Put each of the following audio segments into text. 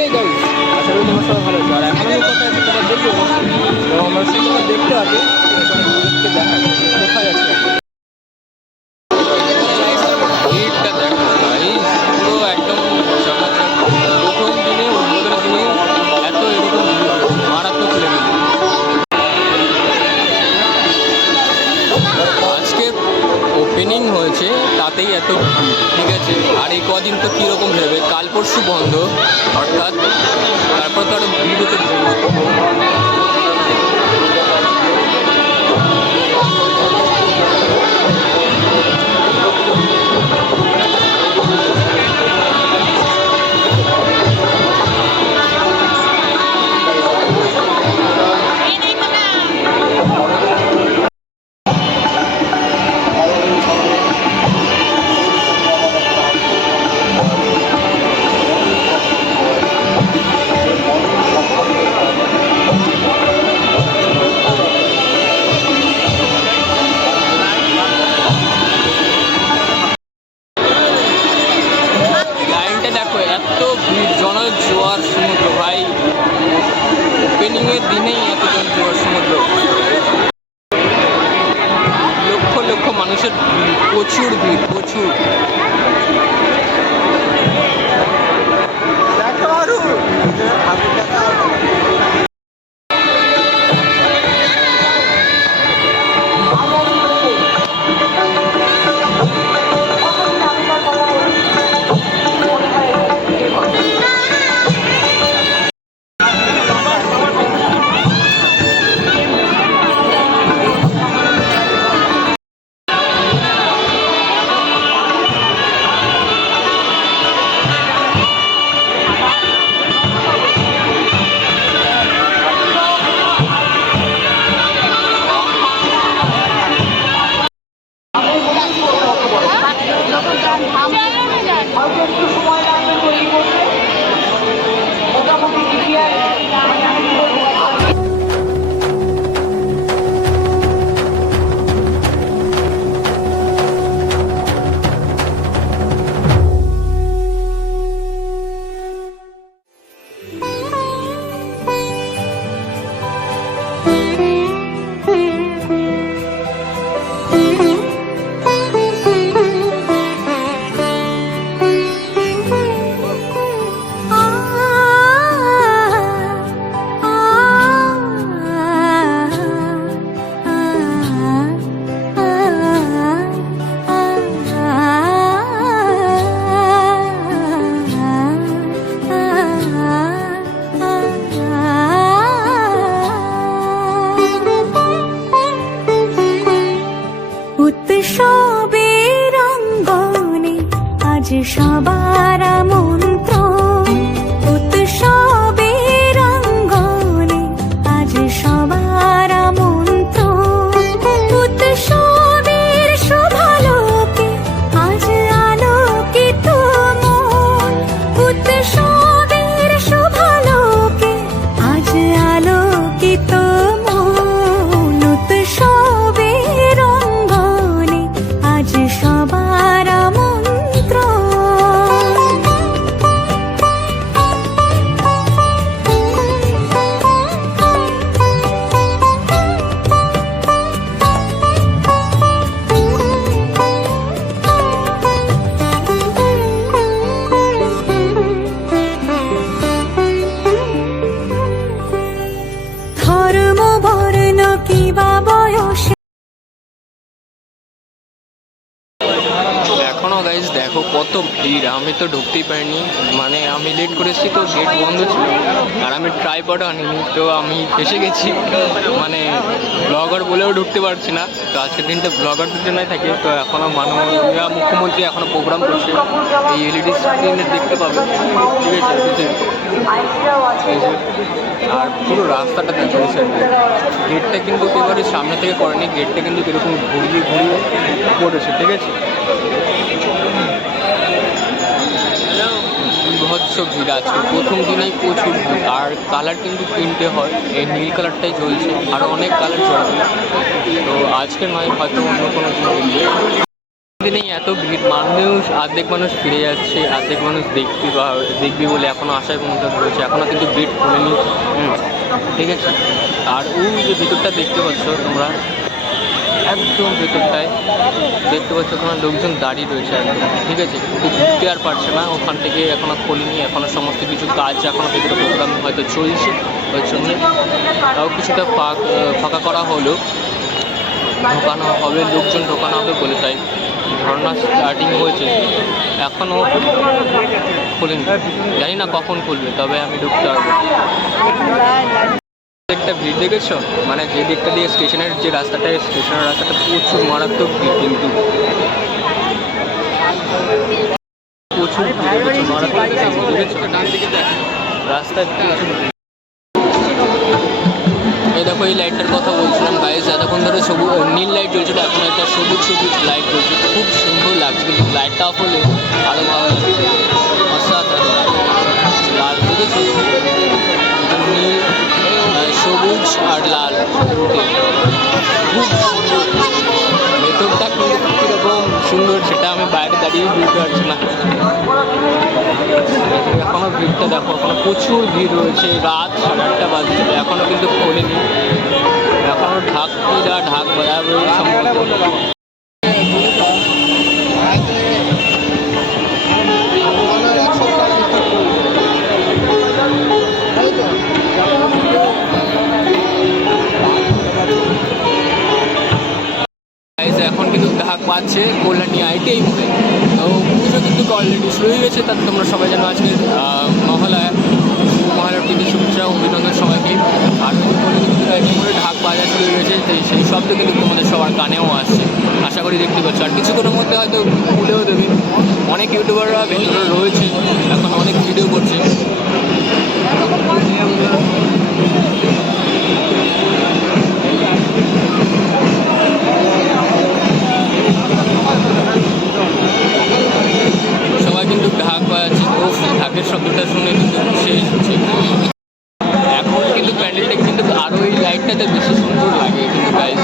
Hey guys আশা করি তোমার সবাই ভালো আছো। আর এখন ভিড় আমি তো ঢুকতেই পারিনি। মানে আমি লেট করেছি তো গেট বন্ধ ছিল। আর আমি ট্রাই ট্রাইপড আনিনি, তো আমি ফেসে গেছি। মানে ব্লগার বলেও ঢুকতে পারছি না। তো আজকের দিনটা ব্লগারদের জন্যই থাকে। তো এখনও মাননীয় মুখ্যমন্ত্রী এখনও প্রোগ্রাম করছে। এই এলইডি স্ক্রিনে দেখতে পাবে। ঠিক আছে আর পুরো রাস্তাটা দেখা, এই গেটটা কিন্তু একেবারে সামনে থেকে করেনি। গেটটা কিন্তু এরকম ঘুরিয়ে ঘুরিয়ে করেছে ঠিক আছে? বিভৎস ভিড় আছে। প্রথম দিনেই প্রচুর ভিড়। আর কালার কিন্তু তিনটে হয়। এই নীল কালারটাই চলছে আর অনেক কালার চলবে তো আজকে নয়, হয়তো অন্য কোনো দিন। দিনেই এত ভিড়। মানুষ অর্ধেক মানুষ ফিরে যাচ্ছে। অর্ধেক মানুষ দেখবি বা দেখবি বলে এখনও আশায় পর্যন্ত রয়েছে এখনও কিন্তু ভিড় খুলেনি ঠিক আছে? আর ওই যে ভিতরটা দেখতে পাচ্ছ তোমরা একদম ভেতরটায় দেখতে পাচ্ছ ওখানে লোকজন দাঁড়িয়ে রয়েছে একদম ঠিক আছে ঢুকতে আর পারছে না। ওখান থেকে এখনও খোলেনি এখনও সমস্ত কিছু কাজ এখনও ভেতরে প্রোগ্রাম হয়তো চলছে। ওই জন্য তাও কিছুটা ফাঁক ফাঁকা করা হলো। ঢোকানো হবে, লোকজন ঢোকানো হবে বলে তাই। ধর্না স্টার্টিং হয়েছে। এখনও খুলেনি। জানি না কখন খুলবে, তবে আমি ঢুকতে পারব। একটা ভিড় দেখেছ? মানে যে দিকটা দিয়ে স্টেশনের যে রাস্তাটা স্টেশনের রাস্তাটা প্রচুর মারাত্মক ভিড় কিন্তু। প্রচুর এই দেখো, এই লাইটটার কথা বলছিলাম গাইজ এতক্ষণ ধরে সবুজ নীল লাইট জ্বলছিল, এখন একটা সবুজ সবুজ লাইট জ্বলছে। খুব সুন্দর লাগছে কিন্তু লাইটটা অফ হলে আরও ভালো লাগছে। অসাধারণ। লাল নীল। সবুজ আর লাল। খুব সুন্দর ভেতরটা কিন্তু কীরকম সুন্দর সেটা আমি বাইরে দাঁড়িয়ে বুঝতে পারছি না। এখনও ভিড়টা দেখো, এখনও প্রচুর ভিড় রয়েছে। রাত সাড়ে আটটা বাজছে, এখনও কিন্তু খোলেনি। এখনও ঢাক পূজা ঢাক বাজার সম্ভবত। পাচ্ছে কল্যাণী আইটিআই তো পুজো কিন্তু অলরেডি শুরু হয়ে গেছে তাতে তোমরা সবাই জানো আজকে মহালয়া। মহালয়ার প্রীতি শুভেচ্ছা অভিনন্দন সবাইকে। আর মোড়ে ঢাক বাজা শুরু হয়ে গেছে সেই শব্দ কিন্তু তোমাদের সবার কানেও আসছে। আশা করি দেখতে পাচ্ছ। আর কিছুক্ষণের মধ্যে হয়তো খুলেও দেবে। অনেক ইউটিউবাররা ভেতরে রয়েছে, এখন অনেক ভিডিও করছে। তো ঢাকের শব্দটা শুনে কিন্তু শেষ হচ্ছে এখন কিন্তু প্যান্ডেলটা কিন্তু আরও এই লাইটটাতে বেশি সুন্দর লাগে কিন্তু গাইজ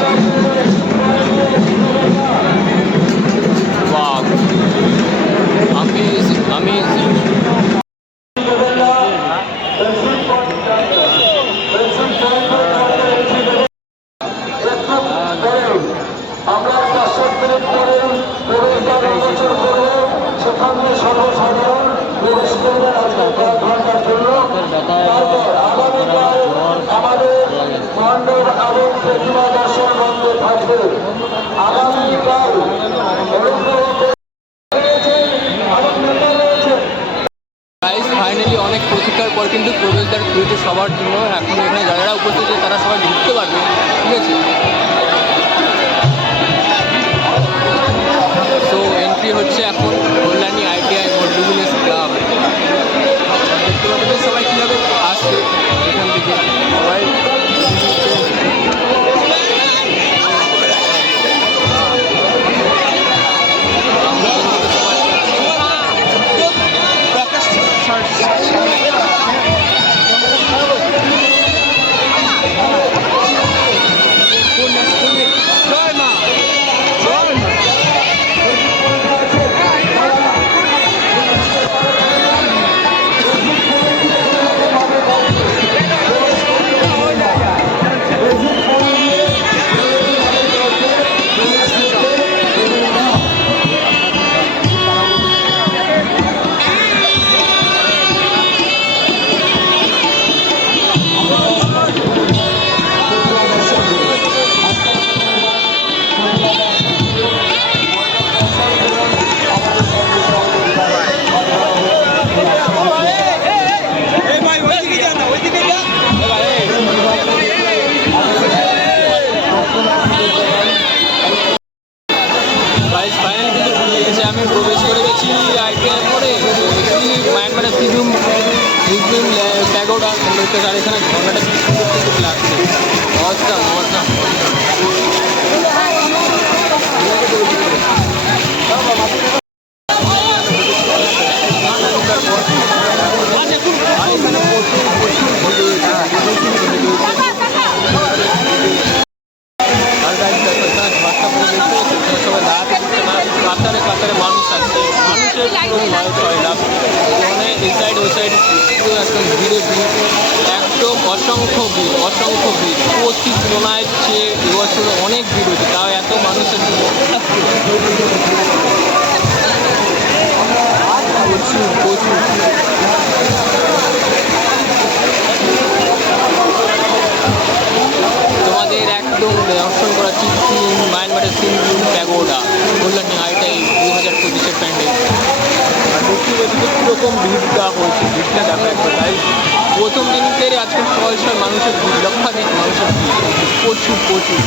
প্রচুর প্রচুর।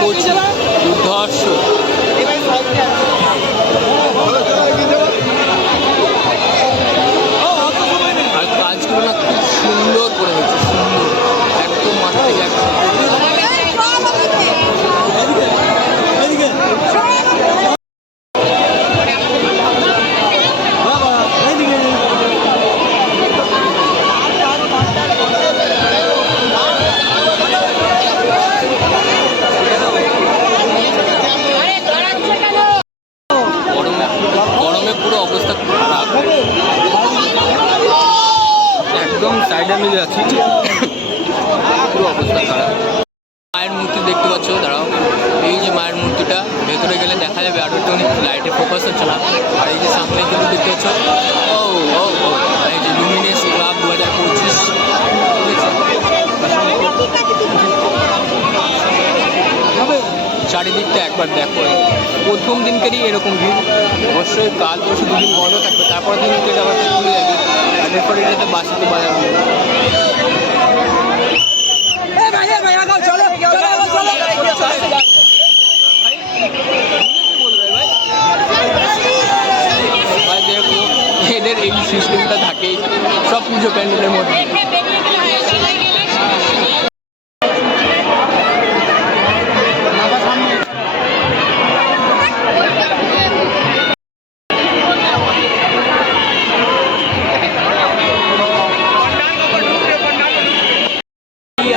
করছে দুর্ধর্ষ আর এই যে সামনে কিন্তু দেখতে পাচ্ছ। ও ও আর এই যে লুমিনেস ক্লাব দু হাজার পঁচিশ চারিদিকটা একবার দেখো প্রথম দিনকেরই এরকম ভিড়। অবশ্যই কাল পরশু দুদিন বন্ধ থাকবে তারপর দিন থেকে আবার খুলে যাবে আর এরপর এটাতে বাসিতে বাজার পুজো প্যান্ডেলের মধ্যে।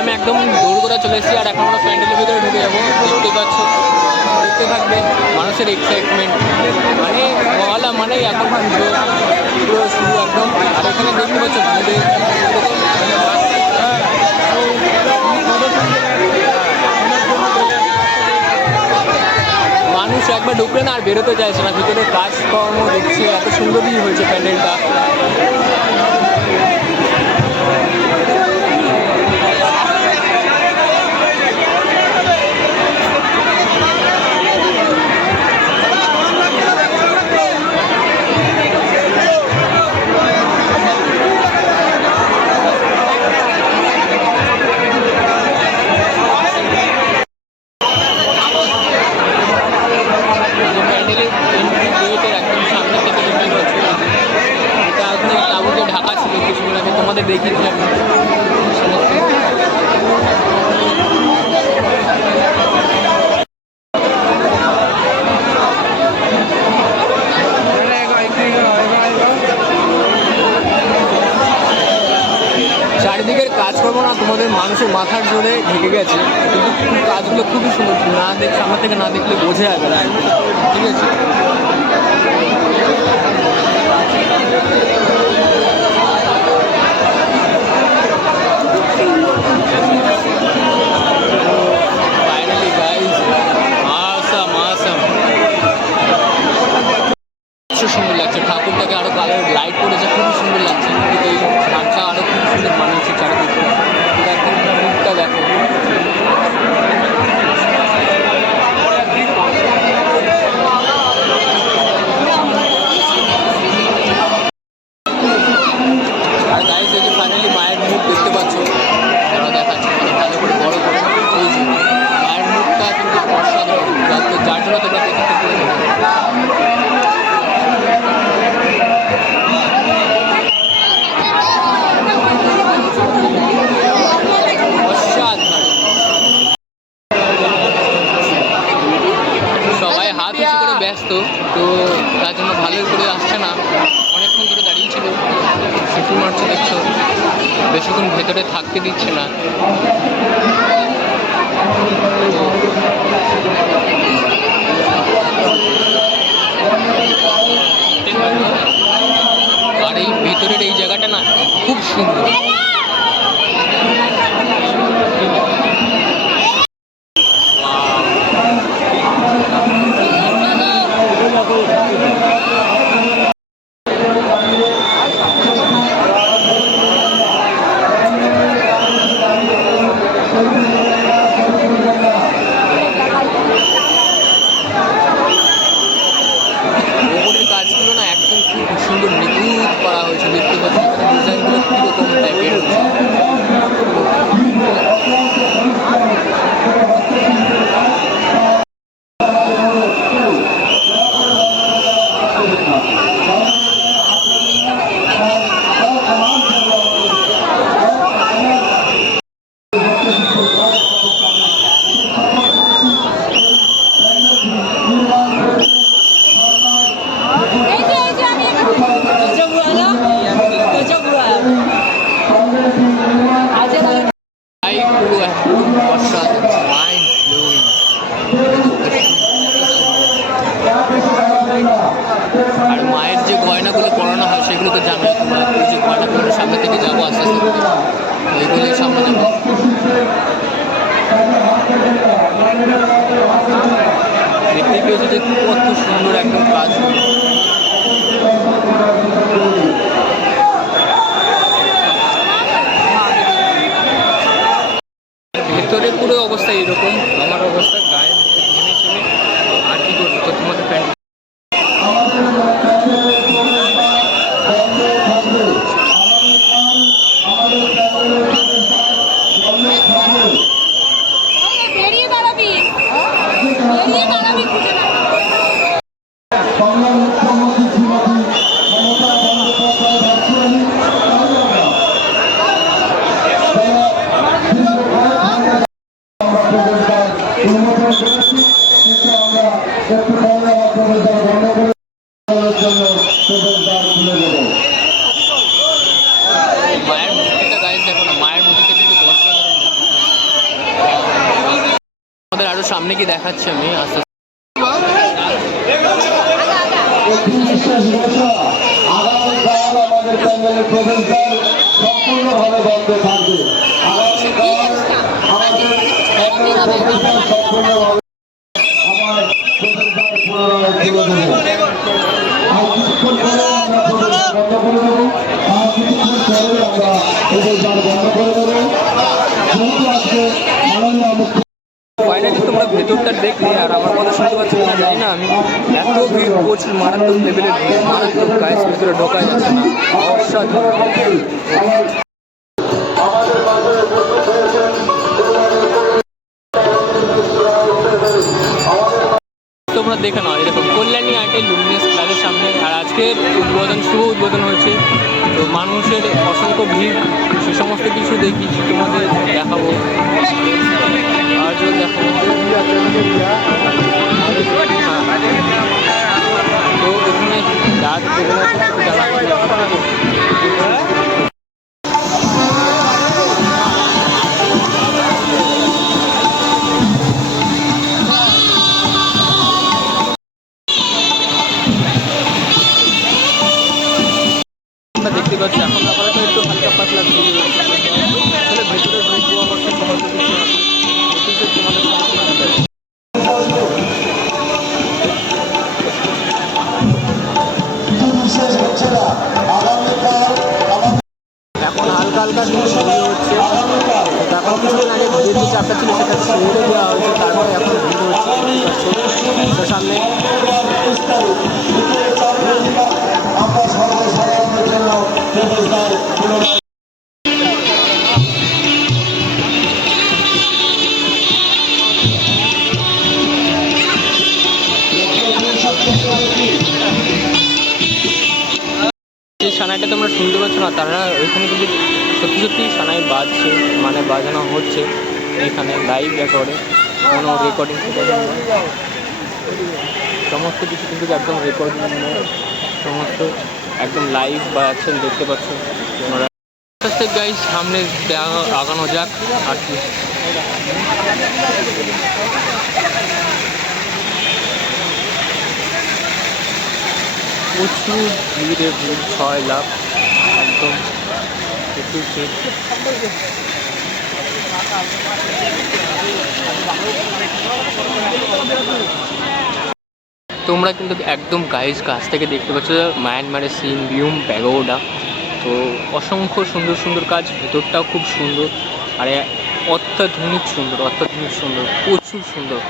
আমি একদম দৌড় করে চলে এসেছি আর এখন আমরা প্যান্ডেলের ভিতরে ঢুকে যাব। দেখতে পাচ্ছ। দেখতে থাকবেন মানুষের এক্সাইটমেন্ট মানে গলা মানে এখন পুরো শুরু একদম। আর এখানে দেখতে পাচ্ছ ভিড়ের মানুষ একবার ঢুকবে না আর বেরোতে চাইছে না। ভিতরে কাজকর্ম দেখছে, এত সুন্দরই হয়েছে প্যান্ডেলটা। প্রচুর মারছে, দেখছ? বেশিক্ষণ ভেতরে থাকতে দিচ্ছে না। আর এই ভেতরের এই জায়গাটা না খুব সুন্দর। দেখতেই পেয়েছ যে কত সুন্দর একদম কাজ। ভেতরে পুরো অবস্থা এরকম আমার অবস্থা আমাদের আরও সামনে কি দেখাচ্ছি আমি? সম্পূর্ণভাবে বন্ধ থাকবে আমাদের সম্পূর্ণভাবে প্রচুর মারাত্মক লেভেলের মারাত্মক গায়ের ভিতরে ঢোকা যাচ্ছে না। তোমরা দেখে নাও, এরকম কল্যাণী আর্টের লুমিনাস ক্লাবের সামনে। আর আজকে উদ্বোধন, শুভ উদ্বোধন হয়েছে। তো মানুষের অসংখ্য ভিড়, সে সমস্ত কিছু দেখি, তোমাদের দেখাবো। আর দেখাবো। আর রেকর্ডিং সমস্ত কিছু কিন্তু একদম রেকর্ডিং সমস্ত একদম লাইভ বা আছেন দেখতে পাচ্ছেন গাই সামনে আগানো যাক, আর কি। প্রচুর ভিড়ে ভিড়, ছয় লাখ, একদম। প্রচুর ভিড়। তোমরা কিন্তু একদম গাইজ কাছ থেকে দেখতে পাচ্ছ মায়ানমারের সিন বিউম প্যাগোডা তো অসংখ্য সুন্দর সুন্দর কাজ, ভেতরটাও খুব সুন্দর। আর, অত্যাধুনিক সুন্দর অত্যাধুনিক সুন্দর, প্রচুর সুন্দর।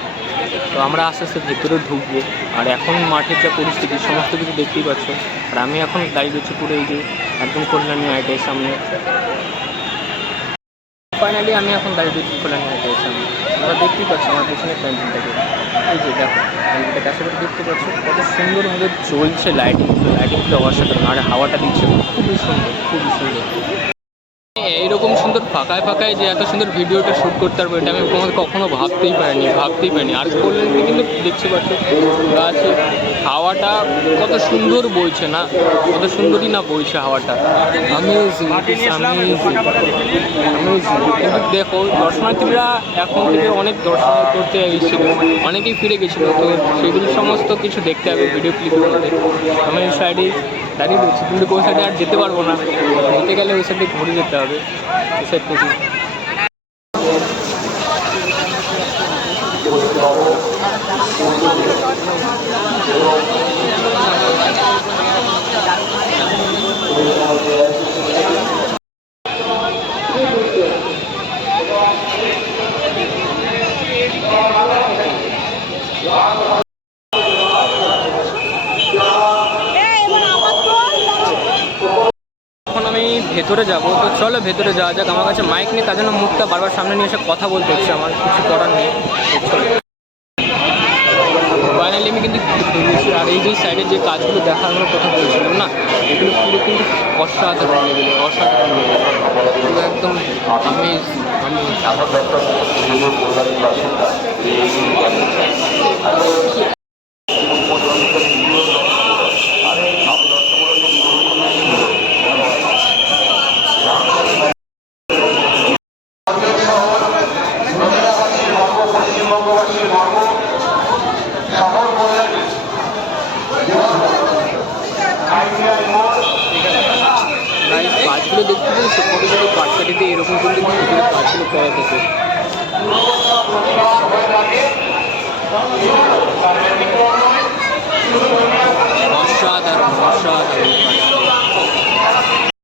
তো আমরা আস্তে আস্তে ভেতরে ঢুকবো। আর এখন মাঠের যা পরিস্থিতি, সমস্ত কিছু দেখতেই পাচ্ছ। আর আমি এখন দাঁড়িয়ে রয়েছি পুরো এই যে একদম কল্যাণী আইটের সামনে। ফাইনালি আমি এখন গাড়িটি ঠিক করে নিয়ে আইটের আমি আমরা দেখতেই পাচ্ছি আমার পিছনে পেন্টিংটাকে। এই যে দেখো পেন্টিংটা কাছে করে দেখতে পাচ্ছ। কত সুন্দরভাবে চলছে লাইটিং লাইটিংটা অসাধারণ। আর হাওয়াটা দিচ্ছে খুবই সুন্দর খুবই সুন্দর। এইরকম সুন্দর ফাঁকায় ফাঁকায় যে এত সুন্দর ভিডিওটা শ্যুট করতে পারব এটা আমি কোনো কখনো ভাবতেই পারিনি ভাবতেই পারিনি। আর করলেন কিন্তু দেখতে পাচ্ছ গাছে হাওয়াটা কত সুন্দর বইছে না কত সুন্দরই না বইছে হাওয়াটা। কিন্তু দেখো দর্শনার্থীরা এখন থেকে অনেক দর্শন করতে এসেছিল অনেকেই ফিরে গেছিল তো সেগুলো সমস্ত কিছু দেখতে হবে ভিডিও ক্লিপের মধ্যে। আমি ওই সাইডে দাঁড়িয়ে রয়েছি কিন্তু ওই সাইডে আর যেতে পারব না। যেতে গেলে ওই সাইডে ঘুরে যেতে হবে। ওই সাইড থেকে এখন আমি ভেতরে যাব, তো চলো ভেতরে যাওয়া যাক। আমার কাছে মাইক নেই, তার জন্য মুখটা বারবার সামনে নিয়ে এসে কথা বলতে হচ্ছে, আমার কিছু করার নেই। ফাইনালি আমি কিন্তু আর এই যে সাইডের যে কাজগুলো দেখানোর কথা বলছিলাম না, এগুলো পুরো কিন্তু অসাধারণ এগুলো অসাধারণ। পুরো একদম আমেজ আমি প্রায় কাজগুলো দেখতে পেয়েছি ছোটো ছোটো কাটকাটিতে এরকম কিন্তু ভিতরে কাজগুলো করা থাকে অসাধারণ অসাধারণ কাজগুলো।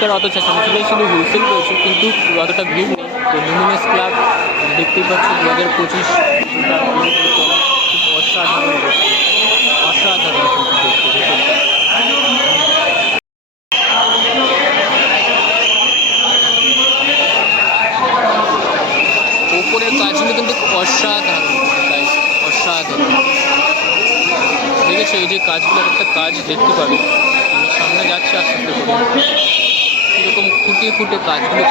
অত চিৎকার অত চেঁচামেচি নেই শুধু হুইসেল রয়েছে, কিন্তু অতটা ভিড় নেই। তো লুমিনাস ক্লাব দেখতেই পাচ্ছি দু হাজার পঁচিশ অসাধারণ। ওপরের কাজগুলো কিন্তু অসাধারণ অসাধারণ। দেখেছ এই যে কাজগুলোর একটা কাজ দেখতে পাবে। সামনে যাচ্ছি আস্তে আস্তে এরকম খুঁটে খুঁটে কাজগুলো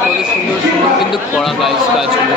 কত সুন্দর সুন্দর কিন্তু করা গাইজ কাজগুলো।